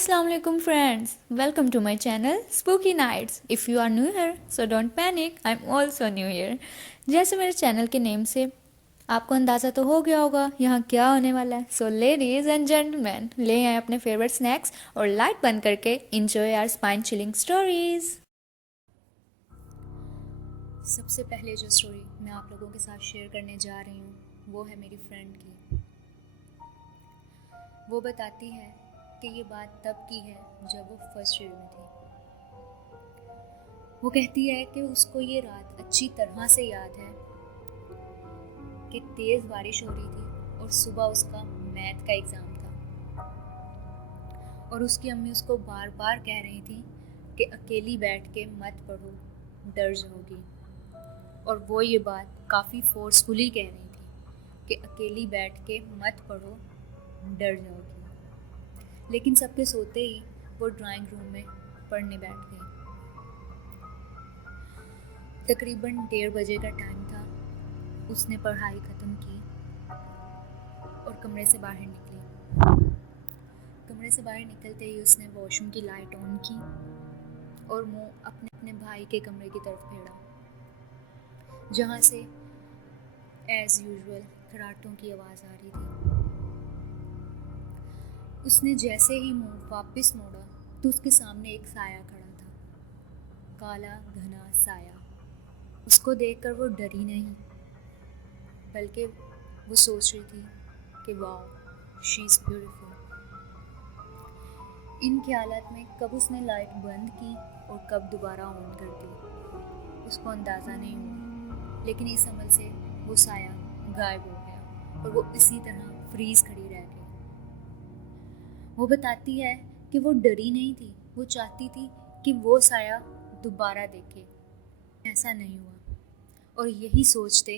Assalamu alaikum friends. Welcome to my channel Spooky Nights. If you are new here, so don't panic. I'm also new here. जैसे मेरे channel के name से आपको अंदाज़ा तो हो गया होगा यहाँ क्या होने वाला है. सो लेडीज एंड जेंटलमैन, ले आए अपने फेवरेट स्नैक्स और लाइट बंद करके enjoy our spine chilling stories. सबसे पहले जो स्टोरी मैं आप लोगों के साथ शेयर करने जा रही हूँ वो है मेरी फ्रेंड की. वो बताती है कि ये बात तब की है जब वो फर्स्ट ईयर में थी. वो कहती है कि उसको ये रात अच्छी तरह से याद है कि तेज़ बारिश हो रही थी और सुबह उसका मैथ का एग्ज़ाम था और उसकी अम्मी उसको बार बार कह रही थी कि अकेली बैठ के मत पढ़ो, डर जाओगी. और वो ये बात काफ़ी फोर्सफुली कह रही थी कि अकेली बैठ के मत पढ़ो, डर जाओगी. लेकिन सबके सोते ही वो ड्राइंग रूम में पढ़ने बैठ गई. तकरीबन 1:30 बजे का टाइम था. उसने पढ़ाई ख़त्म की और कमरे से बाहर निकली. कमरे से बाहर निकलते ही उसने वॉशरूम की लाइट ऑन की और मुंह अपने भाई के कमरे की तरफ फेरा, जहाँ से एज़ यूजुअल खर्राटों की आवाज़ आ रही थी. उसने जैसे ही मुंह वापस मोड़ा तो उसके सामने एक साया खड़ा था, काला घना साया. उसको देखकर वो डरी नहीं, बल्कि वो सोच रही थी कि वाओ, शी इज़ ब्यूटीफुल. इन ख्यालात में कब उसने लाइट बंद की और कब दोबारा ऑन कर दी उसको अंदाज़ा नहीं हुआ. लेकिन इस अमल से वो साया गायब हो गया और वो इसी तरह फ्रीज़ खड़ी रह गई. वो बताती है कि वो डरी नहीं थी, वो चाहती थी कि वो साया दोबारा देखे. ऐसा नहीं हुआ और यही सोचते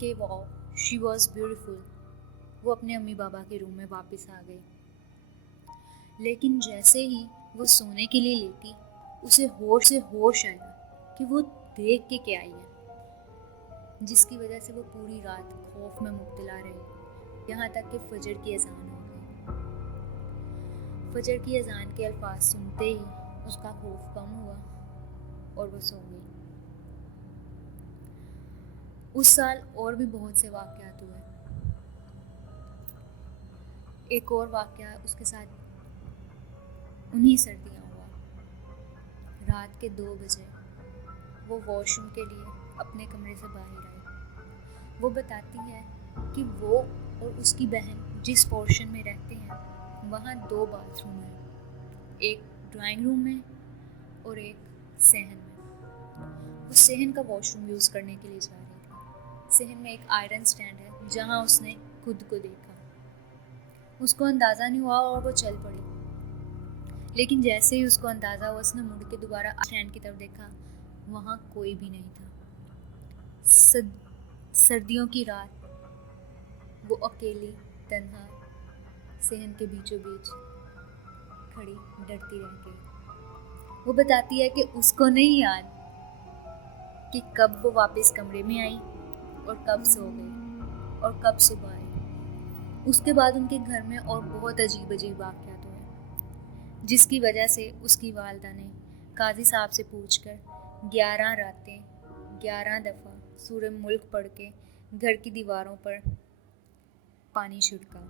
कि वाओ, शी वॉज ब्यूटीफुल, वो अपने अम्मी बाबा के रूम में वापस आ गई. लेकिन जैसे ही वो सोने के लिए लेटी, उसे होश आया कि वो देख के क्या आई है, जिसकी वजह से वो पूरी रात खौफ में मुब्तला रही, यहाँ तक कि फजर की अजान हो गई. फजर की अजान के अल्फाज सुनते ही उसका खौफ कम हुआ और वो सो गई. उस साल और भी बहुत से वाक़यात हुए. एक और वाक़या उसके साथ उन्हीं सर्दियाँ हुआ. रात के 2 बजे वो वॉशरूम के लिए अपने कमरे से बाहर आई. वो बताती है कि वो और उसकी बहन जिस पोर्शन में रहते हैं वहाँ 2 बाथरूम हैं, एक ड्राइंग रूम में और एक सहन में. वो सहन का वॉशरूम यूज़ करने के लिए जा रही थी. सहन में एक आयरन स्टैंड है जहाँ उसने खुद को देखा. उसको अंदाज़ा नहीं हुआ और वो चल पड़ी. लेकिन जैसे ही उसको अंदाज़ा हुआ, उसने मुड़ के दोबारा स्टैंड की तरफ देखा, वहाँ कोई भी नहीं था. सर्दियों की रात वो अकेली तन्हा सहन के बीचों बीच खड़ी डरती रह गई. वो बताती है कि उसको नहीं याद कि कब वो वापस कमरे में आई और कब सो गई और कब सुबह आई. उसके बाद उनके घर में और बहुत अजीब अजीब वाक़यात हुए, जिसकी वजह से उसकी वालिदा ने काजी साहब से पूछकर 11 रातें 11 दफ़ा सूरह मुल्क पढ़ के घर की दीवारों पर पानी छिड़का.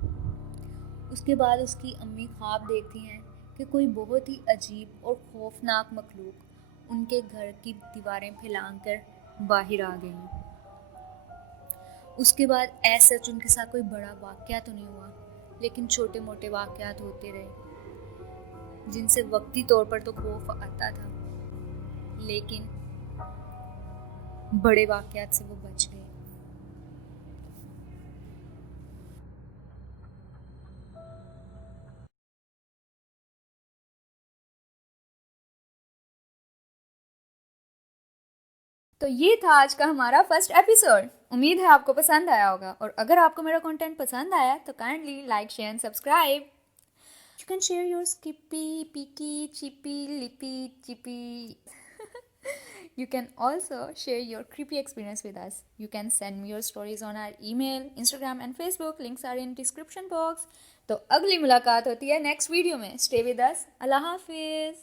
उसके बाद उसकी अम्मी ख्वाब देखती हैं कि कोई बहुत ही अजीब और खौफनाक मखलूक उनके घर की दीवारें फैलाकर बाहर आ गई. उसके बाद ऐसा सच उनके साथ कोई बड़ा वाक़या तो नहीं हुआ, लेकिन छोटे मोटे वाक़यात होते रहे, जिनसे वक्ती तौर पर तो खौफ आता था, लेकिन बड़े वाक़यात से वो बच गए. तो ये था आज का हमारा फर्स्ट एपिसोड. उम्मीद है आपको पसंद आया होगा, और अगर आपको मेरा कंटेंट पसंद आया तो kindly like, share and subscribe. You can share your skippy, picky, chippy, lippy, chippy. You can also share your creepy experience with us. You can send me your stories on our email, Instagram and Facebook. Links are in description box. तो अगली मुलाकात होती है next video में. Stay with us. Allah Hafiz.